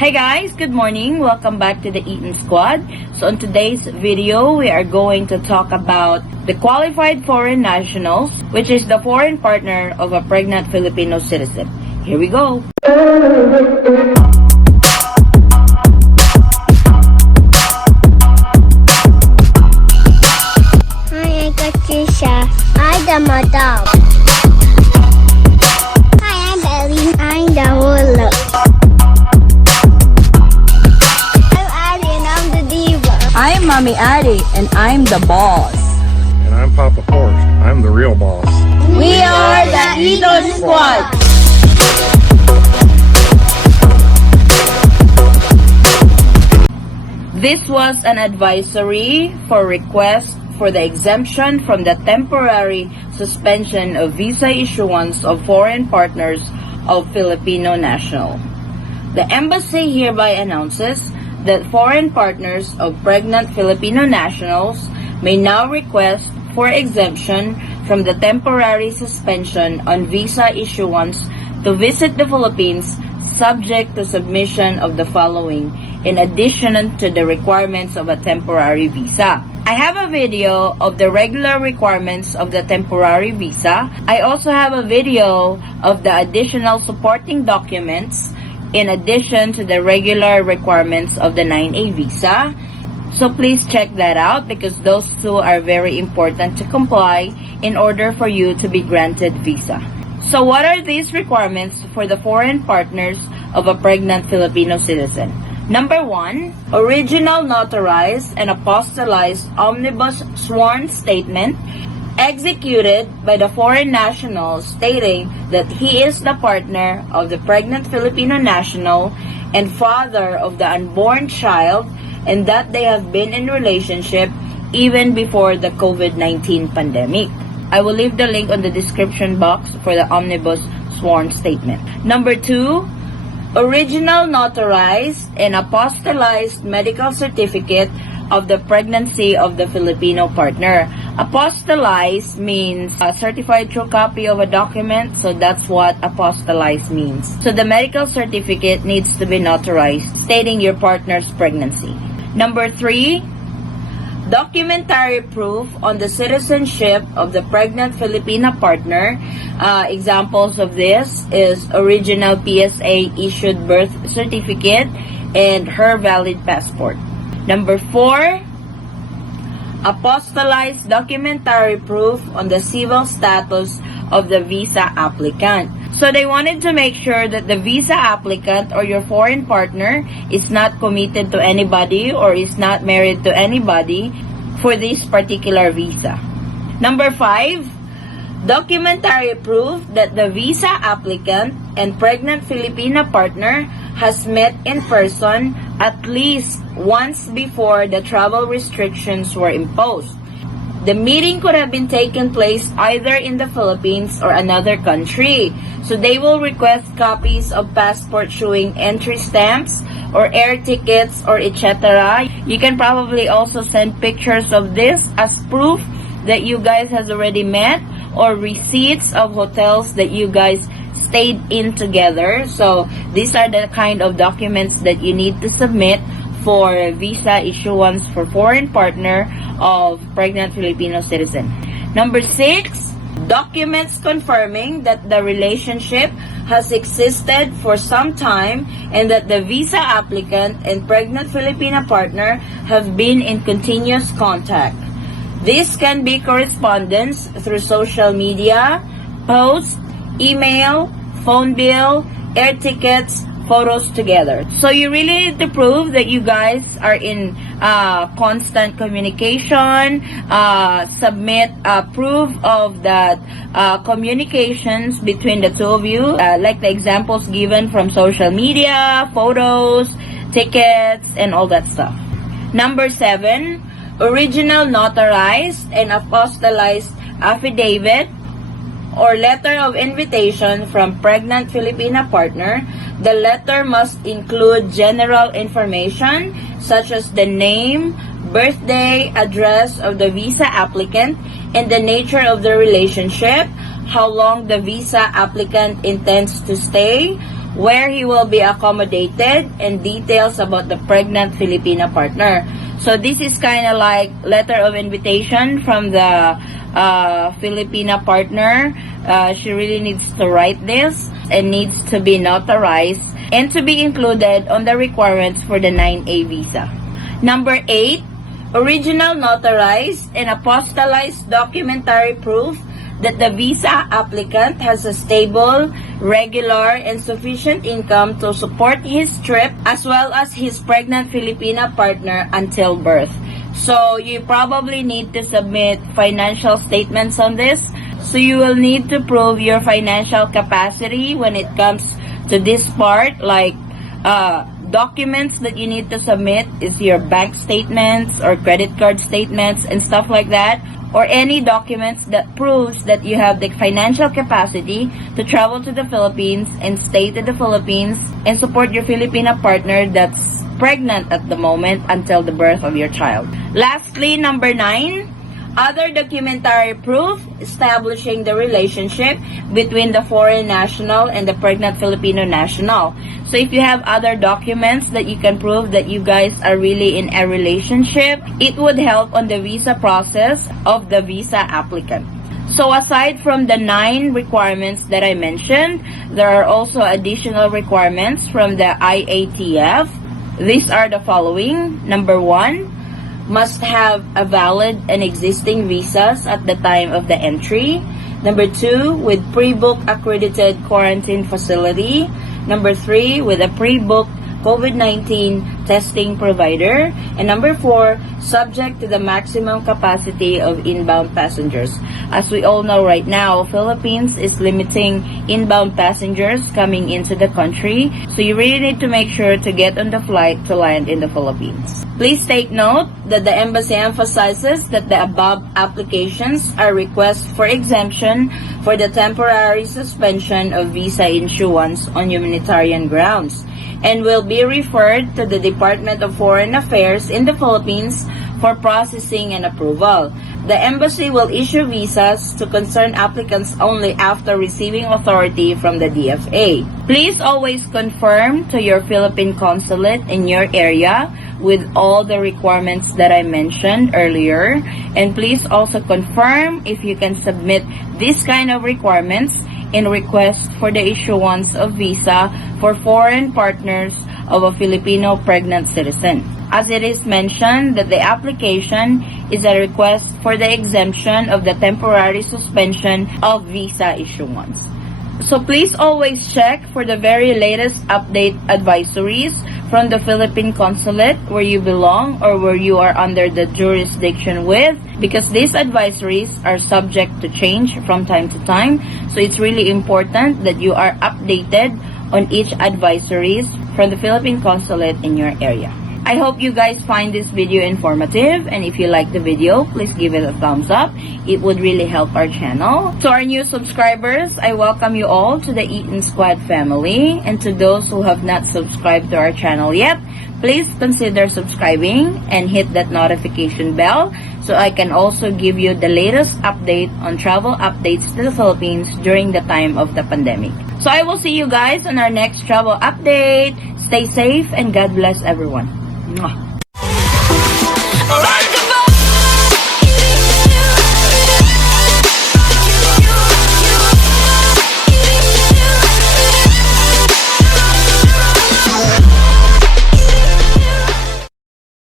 Hey guys, good morning. Welcome back to the Eaton Squad. So in today's video, we are going to talk about the qualified foreign nationals, which is the foreign partner of a pregnant Filipino citizen. Here we go. Hi, I'm Patricia. I'm the madam. Hi, I'm Ellie. I'm the ruler. I'm Addie and I'm the diva. I'm Mommy Addie, and I'm the boss. And I'm Papa Forrest. I'm the real boss. We are the Eaton Squad. This was an advisory for request for the exemption from the temporary suspension of visa issuance of foreign partners of Filipino national. The embassy hereby announces that foreign partners of pregnant Filipino nationals may now request for exemption from the temporary suspension on visa issuance to visit the Philippines, subject to submission of the following in addition to the requirements of a temporary visa. I have a video of the regular requirements of the temporary visa. I also have a video of the additional supporting documents in addition to the regular requirements of the 9A visa. So please check that out because those two are very important to comply in order for you to be granted visa. So what are these requirements for the foreign partners of a pregnant Filipino citizen? Number 1, original notarized and apostillized Omnibus Sworn Statement executed by the foreign national stating that he is the partner of the pregnant Filipino national and father of the unborn child and that they have been in relationship even before the COVID-19 pandemic. I will leave the link on the description box for the Omnibus Sworn Statement. Number 2, original notarized and apostillized medical certificate of the pregnancy of the Filipino partner. Apostillized means a certified true copy of a document, so that's what apostillized means. So the medical certificate needs to be notarized, stating your partner's pregnancy. Number 3, documentary proof on the citizenship of the pregnant Filipina partner. Examples of this is original PSA-issued birth certificate and her valid passport. Number 4, apostillized documentary proof on the civil status of the visa applicant. So they wanted to make sure that the visa applicant or your foreign partner is not committed to anybody or is not married to anybody for this particular visa. Number 5, documentary proof that the visa applicant and pregnant Filipina partner has met in person at least once before the travel restrictions were imposed. The meeting could have been taken place either in the Philippines or another country. So they will request copies of passport showing entry stamps or air tickets or etc. You can probably also send pictures of this as proof that you guys has already met or receipts of hotels that you guys stayed in together. So these are the kind of documents that you need to submit for visa issuance for foreign partner of pregnant Filipino citizen. Number 6, documents confirming that the relationship has existed for some time and that the visa applicant and pregnant Filipina partner have been in continuous contact. This can be correspondence through social media, posts, email, phone bill, air tickets, photos together. So you really need to prove that you guys are in constant communication, submit proof of that communications between the two of you, like the examples given from social media, photos, tickets, and all that stuff. Number 7, original notarized and apostillized affidavit or letter of invitation from pregnant Filipina partner. The letter must include general information such as the name, birthday, address of the visa applicant, and the nature of the relationship, how long the visa applicant intends to stay, where he will be accommodated, and details about the pregnant Filipina partner. So this is kind of like letter of invitation from the Filipina partner. She really needs to write this and needs to be notarized and to be included on the requirements for the 9A visa. Number 8, original notarized and apostillized documentary proof that the visa applicant has a stable, regular, and sufficient income to support his trip as well as his pregnant Filipina partner until birth. So you probably need to submit financial statements on this. So you will need to prove your financial capacity when it comes to this part, like documents that you need to submit is your bank statements or credit card statements and stuff like that, or any documents that proves that you have the financial capacity to travel to the Philippines and stay to the Philippines and support your Filipina partner that's pregnant at the moment until the birth of your child. Lastly, number 9, other documentary proof establishing the relationship between the foreign national and the pregnant Filipino national. So if you have other documents that you can prove that you guys are really in a relationship, it would help on the visa process of the visa applicant. So aside from the 9 requirements that I mentioned, there are also additional requirements from the IATF. These are the following. Number 1, must have a valid and existing visas at the time of the entry. Number 2, with pre-booked accredited quarantine facility. Number 3, with a pre-booked COVID-19 testing provider. And number 4, subject to the maximum capacity of inbound passengers. As we all know right now, Philippines is limiting inbound passengers coming into the country. So you really need to make sure to get on the flight to land in the Philippines. Please take note that the embassy emphasizes that the above applications are requests for exemption for the temporary suspension of visa issuance on humanitarian grounds, and will be referred to the Department of Foreign Affairs in the Philippines for processing and approval. The embassy will issue visas to concerned applicants only after receiving authority from the DFA. Please always confirm to your Philippine consulate in your area with all the requirements that I mentioned earlier, and please also confirm if you can submit this kind of requirements in request for the issuance of visa for foreign partners of a Filipino pregnant citizen. As it is mentioned that the application is a request for the exemption of the temporary suspension of visa issuance. So please always check for the very latest update advisories from the Philippine consulate where you belong or where you are under the jurisdiction with, because these advisories are subject to change from time to time. So it's really important that you are updated on each advisories from the Philippine consulate in your area. I hope you guys find this video informative, and if you like the video, please give it a thumbs up. It would really help our channel. To our new subscribers, I welcome you all to the Eaton Squad family, and to those who have not subscribed to our channel yet, please consider subscribing and hit that notification bell so I can also give you the latest update on travel updates to the Philippines during the time of the pandemic. So I will see you guys on our next travel update. Stay safe and God bless everyone. Mwah.